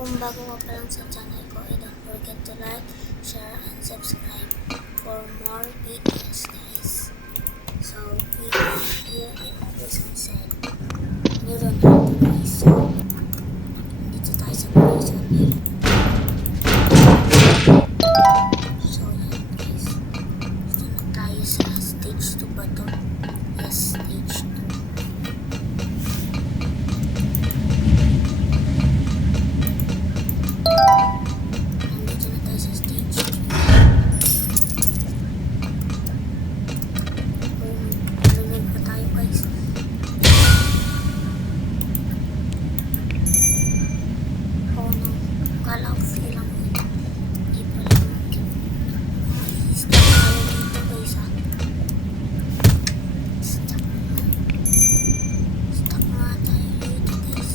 kung bago ka pa lang sa channel ko, don't forget to like, share, and subscribe for more videos, guys. So, here in prison cell, you don't have to guys. So, dito tayo sa prison cell. So, yan guys. Dito na tayo sa stage 2 ba to? Yes, stage 2. Nandito na tayo sa stage 2. Nalunod pa tayo guys. Oh no, kala ko feel lang yun. Di pala yun. Stuck tayo dito guys ha. Stuck nga tayo dito guys.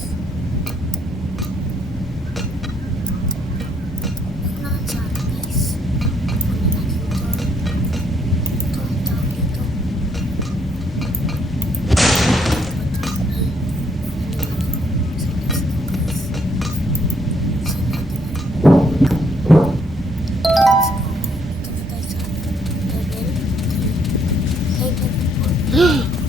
Huwag naman sana guys. Kunin natin ito. Ito ang tawag dito. Ay, ano naman. So let's go guys. Saan natin let's go. Ito na tayo sa level 3. Level 4.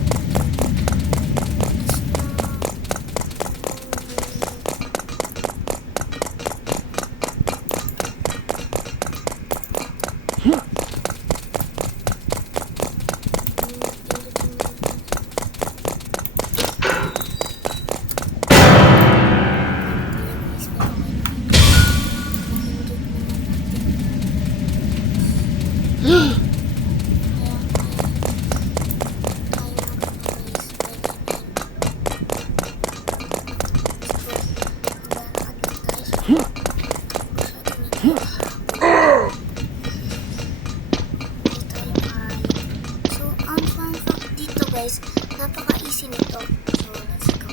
So, ang fun fact dito guys, napaka-easy nito. So, let's go.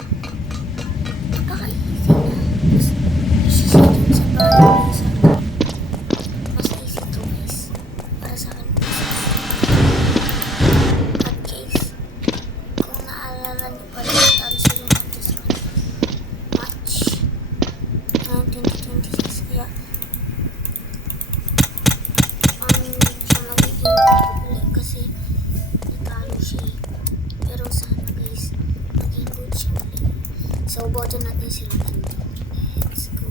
Napaka-easy na. Easy siya dun sa bahay. Mas easy to guys. Para sa akin, mas easy. At guys, kung naalala niyo pala yung talo sila ng Discord match ng 2026, kaya siya magiging uli kasi natalo siya eh. Pero sana guys, maging good siya uli. So, boto natin sila dito. Let's go.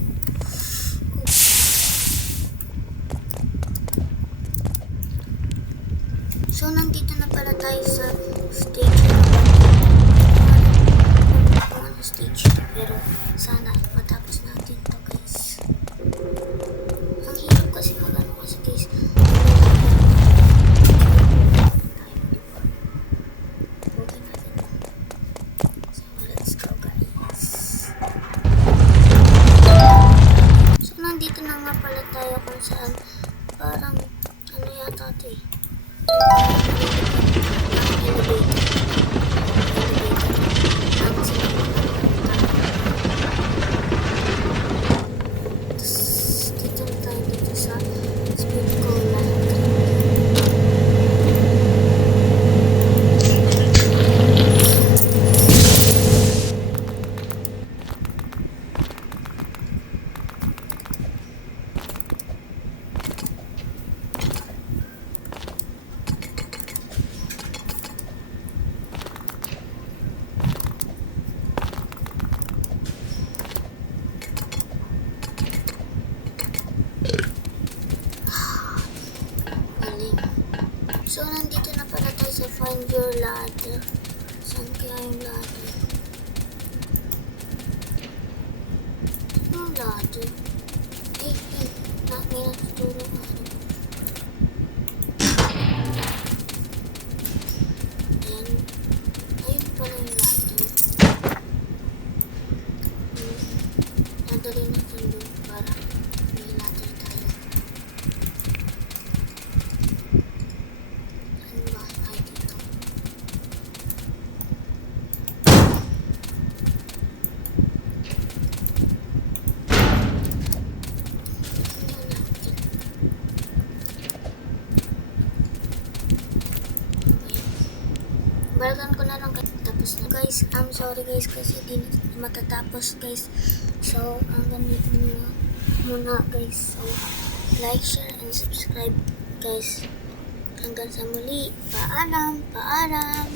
So, nandito na pala tayo sa stage 1. Stage 2. Pero, sana matapos natin to guys. Ang hirap kasi magano kasi guys. Okay natin to. So, let's go guys. So, nandito na nga pala tayo kung saan parang ano yata ito eh. Dito na tayo dito sa speed cola. Maling. So, nandito na pala tayo sa find your ladder. Saan kaya yung ladder? Yung ladder? Eh, may natutulong ano. Ayan. Ayun pala yung ladder. Nadali natin doon para may ladder tayo. Ano ba? Ay, dito. Tingnan natin. Okay. Balikan ko na lang tapos Tapos na guys, I'm sorry guys kasi di matatapos guys. So, hanggang dito muna guys. So, like, share, and subscribe guys. Hanggang sa muli. Paalam! Paalam!